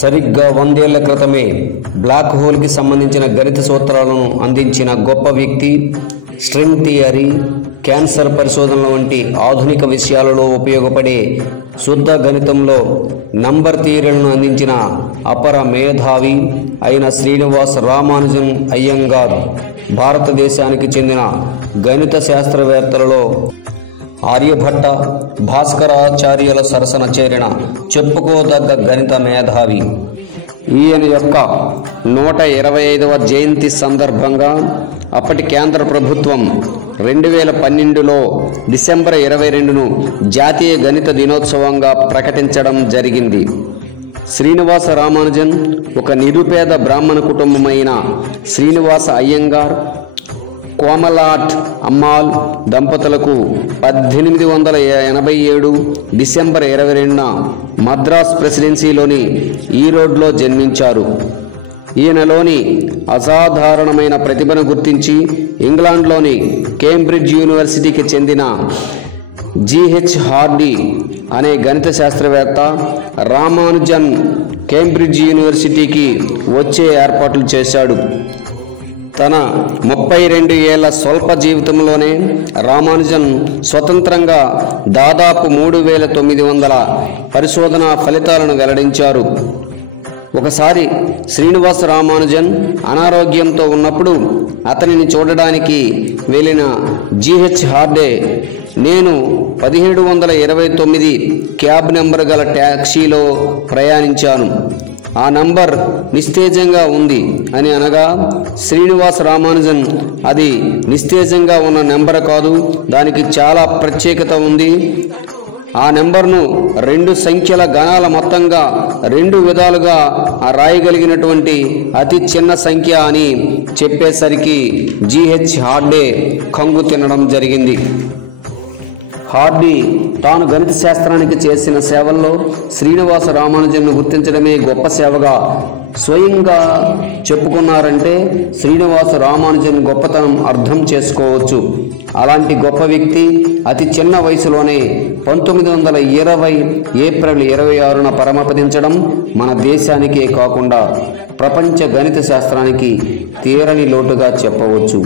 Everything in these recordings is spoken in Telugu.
సరిగ్గా 100 ఏళ్ల క్రితమే బ్లాక్ హోల్కి సంబంధించిన గణిత సూత్రాలను అందించిన గొప్ప వ్యక్తి, స్ట్రింగ్ థియరీ, క్యాన్సర్ పరిశోధనల వంటి ఆధునిక విషయాలలో ఉపయోగపడే శుద్ధ గణితంలో నంబర్ థియరీలను అందించిన అపర మేధావి అయిన శ్రీనివాస రామానుజన్ అయ్యంగార్ భారతదేశానికి చెందిన గణిత శాస్త్రవేత్తలలో ఆర్యభట్ట, భాస్కరాచార్యుల సరసన చేరిన చెప్పుకోదగ్గ గణిత మేధావి. ఈయన యొక్క 125వ జయంతి సందర్భంగా అప్పటి కేంద్ర ప్రభుత్వం 2012లో డిసెంబర్ 22ను జాతీయ గణిత దినోత్సవంగా ప్రకటించడం జరిగింది. శ్రీనివాస రామానుజన్ ఒక నిరుపేద బ్రాహ్మణ కుటుంబమైన శ్రీనివాస అయ్యంగార్, కోమలాట్ అమ్మాల్ దంపతులకు 1887 డిసెంబర్ 22న మద్రాస్ ప్రెసిడెన్సీలోని ఈరోడ్లో జన్మించారు. ఈయనలోని అసాధారణమైన ప్రతిభను గుర్తించి ఇంగ్లాండ్లోని కేంబ్రిడ్జ్ యూనివర్సిటీకి చెందిన జిహెచ్ హార్డీ అనే గణిత శాస్త్రవేత్త రామానుజన్ కేంబ్రిడ్జ్ యూనివర్సిటీకి వచ్చే ఏర్పాట్లు చేశాడు. తన 32 ఏళ్ల స్వల్ప జీవితంలోనే రామానుజన్ స్వతంత్రంగా దాదాపు 3900 పరిశోధనా ఫలితాలను వెల్లడించారు. ఒకసారి శ్రీనివాస రామానుజన్ అనారోగ్యంతో ఉన్నప్పుడు అతనిని చూడడానికి వెళ్ళిన జిహెచ్ హార్డే, నేను 1729 క్యాబ్ నెంబర్ గల ట్యాక్సీలో ప్రయాణించాను, ఆ నంబర్ నిస్తేజంగా ఉంది అని అనగా శ్రీనివాస రామానుజన్ అది నిస్తేజంగా ఉన్న నెంబర్ కాదు, దానికి చాలా ప్రత్యేకత ఉంది, ఆ నెంబర్ను 2 సంఖ్యల గణాల మొత్తంగా 2 విధాలుగా రాయగలిగినటువంటి అతి చిన్న సంఖ్య అని చెప్పేసరికి జిహెచ్ హార్డే కంగు తినడం జరిగింది. హార్డీ తాను గణిత శాస్త్రానికి చేసిన సేవల్లో శ్రీనివాస రామానుజన్ను గుర్తించడమే గొప్ప సేవగా స్వయంగా చెప్పుకున్నారంటే శ్రీనివాస రామానుజన్ గొప్పతనం అర్థం చేసుకోవచ్చు. అలాంటి గొప్ప వ్యక్తి అతి చిన్న వయసులోనే 1920 ఏప్రిల్ 26న పరమపదించడం మన దేశానికే కాకుండా ప్రపంచ గణిత శాస్త్రానికి తీరని లోటుగా చెప్పవచ్చు.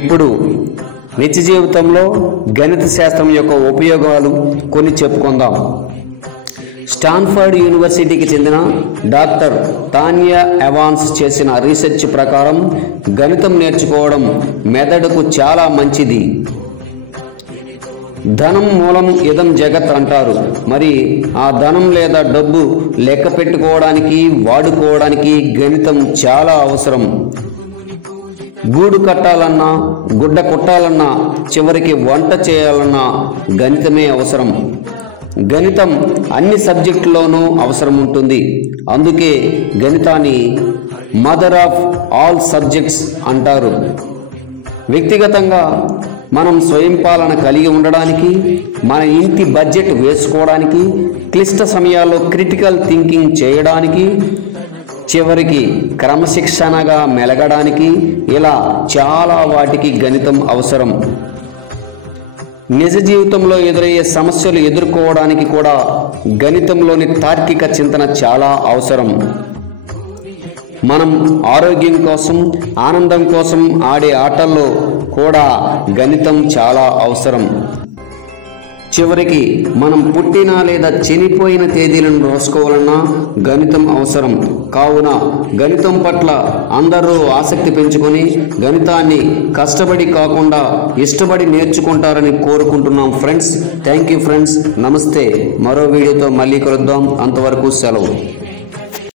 ఇప్పుడు నిత్య జీవితంలో గణిత శాస్త్రం యొక్క ఉపయోగాలు కొన్ని చెప్పుకుందాం. స్టాన్ఫర్డ్ యూనివర్సిటీకి చెందిన డాక్టర్ తాన్యా ఎవాన్స్ చేసిన రీసెర్చ్ ప్రకారం గణితం నేర్చుకోవడం మెదడుకు చాలా మంచిది. ధనం మూలం ఇదం జగత్ అంటారు. మరి ఆ ధనం లేదా డబ్బు లెక్క పెట్టుకోవడానికి, వాడుకోవడానికి గణితం చాలా అవసరం. గూడు కట్టాలన్నా, గుడ్డ కుట్టాలన్నా, చివరికి వంట చేయాలన్నా గణితమే అవసరం. గణితం అన్ని సబ్జెక్టుల్లోనూ అవసరం ఉంటుంది. అందుకే గణితాన్ని మదర్ ఆఫ్ ఆల్ సబ్జెక్ట్స్ అంటారు. వ్యక్తిగతంగా మనం స్వయం పాలన కలిగి ఉండడానికి, మన ఇంటి బడ్జెట్ వేసుకోవడానికి, క్లిష్ట సమయాల్లో క్రిటికల్ థింకింగ్ చేయడానికి, చివరికి క్రమశిక్షణగా మెలగడానికి, ఇలా చాలా వాటికి గణితం అవసరం. నిజ జీవితంలో ఎదురయ్యే సమస్యలు ఎదుర్కోవడానికి కూడా గణితంలోని తార్కిక చింతన చాలా అవసరం. మనం ఆరోగ్యం కోసం, ఆనందం కోసం ఆడే ఆటల్లో కూడా గణితం చాలా అవసరం. చివరికి మనం పుట్టిన లేదా చనిపోయిన తేదీలను రాసుకోవాలన్నా గణితం అవసరం. కావున గణితం పట్ల అందరూ ఆసక్తి పెంచుకొని గణితాన్ని కష్టపడి కాకుండా ఇష్టపడి నేర్చుకుంటారని కోరుకుంటున్నాం ఫ్రెండ్స్. Thank you friends. నమస్తే. మరో వీడియోతో మళ్ళీ కలుద్దాం. అంతవరకు సెలవు.